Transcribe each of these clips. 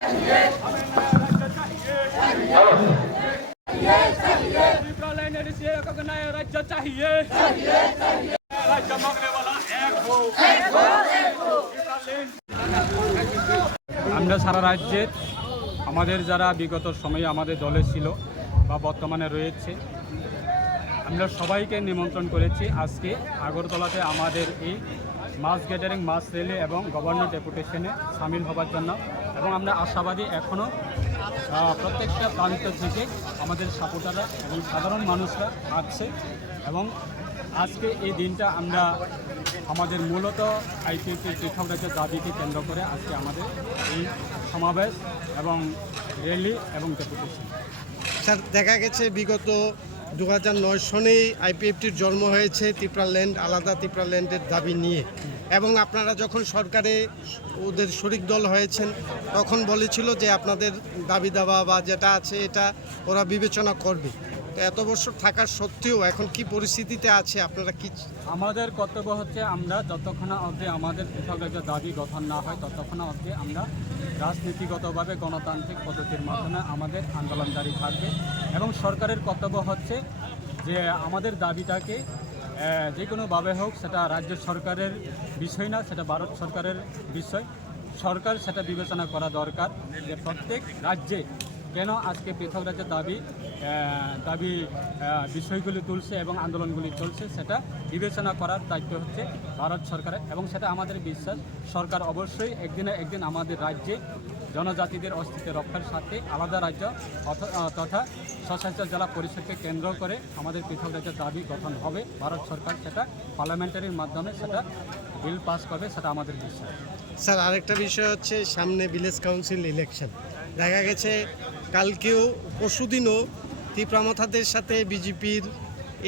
আমরা সারা রাজ্যের আমাদের যারা বিগত সময়ে আমাদের দলে ছিল বা বর্তমানে রয়েছে, আমরা সবাইকে নিমন্ত্রণ করেছি আজকে আগরতলাতে আমাদের এই মাস গ্যাদারিং, মাস র্যালি এবং গভর্নর ডেপুটেশনে সামিল হবার জন্য। এবং আমরা আশাবাদী এখনও প্রত্যেকটা প্রান্ত থেকে আমাদের সাপোর্টাররা এবং সাধারণ মানুষরা আসছে। এবং আজকে এই দিনটা আমরা আমাদের মূলত আইপিএফটির পৃথক রাজ্যের দাবিকে কেন্দ্র করে আজকে আমাদের এই সমাবেশ এবং র্যালি এবং ডেপুটেশন। স্যার, দেখা গেছে বিগত 2009 সনেই আইপিএফটির জন্ম হয়েছে ত্রিপুরাল্যান্ড, আলাদা ত্রিপুরাল্যান্ডের দাবি নিয়ে। এবং আপনারা যখন সরকারে ওদের শরিক দল হয়েছেন তখন বলেছিল যে আপনাদের দাবি দাবা বা যেটা আছে এটা ওরা বিবেচনা করবে। তো এত বছর থাকার সত্ত্বেও এখন কি পরিস্থিতিতে আছে, আপনারা কি? আমাদের কর্তব্য হচ্ছে আমরা যতক্ষণ অবধি আমাদের পৃথক রাজ্যের দাবি গঠন না হয় ততক্ষণ অবধি আমরা রাজনীতিগতভাবে গণতান্ত্রিক পদ্ধতির মাধ্যমে আমাদের আন্দোলন জারি থাকবে। এবং সরকারের কর্তব্য হচ্ছে যে আমাদের দাবিটাকে যে কোনোভাবে হোক, সেটা রাজ্য সরকারের বিষয় না, সেটা ভারত সরকারের বিষয়। সরকার সেটা বিবেচনা করা দরকার যে প্রত্যেক রাজ্যে কেন আজকে পৃথক রাজ্যের দাবি বিষয়গুলি তুলছে এবং আন্দোলনগুলি চলছে, সেটা বিবেচনা করার দায়িত্ব হচ্ছে ভারত সরকারের। এবং সেটা আমাদের বিশ্বাস, সরকার অবশ্যই একদিনে একদিন আমাদের রাজ্যে জনজাতিদের অস্তিত্ব রক্ষার সাথে আলাদা রাজ্য তথা স্বশাসিত জেলা পরিষদকে কেন্দ্র করে আমাদের পৃথক রাজ্যের দাবি গঠন হবে। ভারত সরকার সেটা পার্লামেন্টারির মাধ্যমে সেটা বিল পাস করবে, সেটা আমাদের বিশ্বাস। স্যার, আরেকটা বিষয় হচ্ছে সামনে ভিলেজ কাউন্সিল ইলেকশন। দেখা গেছে কালকেও পরশুদিনও ত্রিপ্রামথাদের সাথে বিজেপির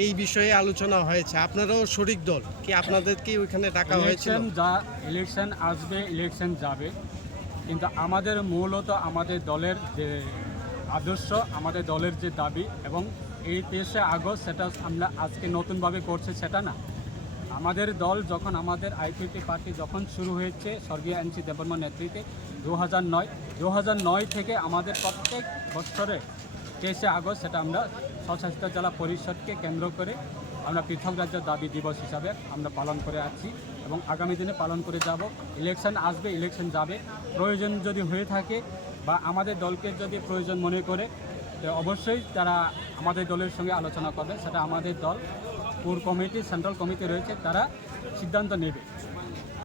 এই বিষয়ে আলোচনা হয়েছে। আপনারাও শরিক দল, কি আপনাদের কি ওইখানে ডাকা হয়েছিল? ইলেকশন আসবে, ইলেকশন যাবে, কিন্তু আমাদের মূলত আমাদের দলের যে আদর্শ, আমাদের দলের যে দাবি এবং এই 23শে আগস্ট সেটা আমরা আজকে নতুনভাবে করছে সেটা না। আমাদের দল যখন আমাদের আইপিএফটি পার্টি যখন শুরু হয়েছে স্বর্গীয় এনসি দেববর্মার নেতৃত্বে 2009 থেকে আমাদের প্রত্যেক বছরে 23শে আগস্ট সেটা আমরা স্বশাসিত জেলা পরিষদকে কেন্দ্র করে আমরা পৃথক রাজ্যের দাবি দিবস হিসাবে আমরা পালন করে আছি এবং আগামী দিনে পালন করে যাব। ইলেকশন আসবে, ইলেকশন যাবে, প্রয়োজন যদি হয়ে থাকে বা আমাদের দলকে যদি প্রয়োজন মনে করে অবশ্যই তারা আমাদের দলের সঙ্গে আলোচনা করবে। সেটা আমাদের দল কোর কমিটি, সেন্ট্রাল কমিটি রয়েছে, তারা সিদ্ধান্ত নেবে।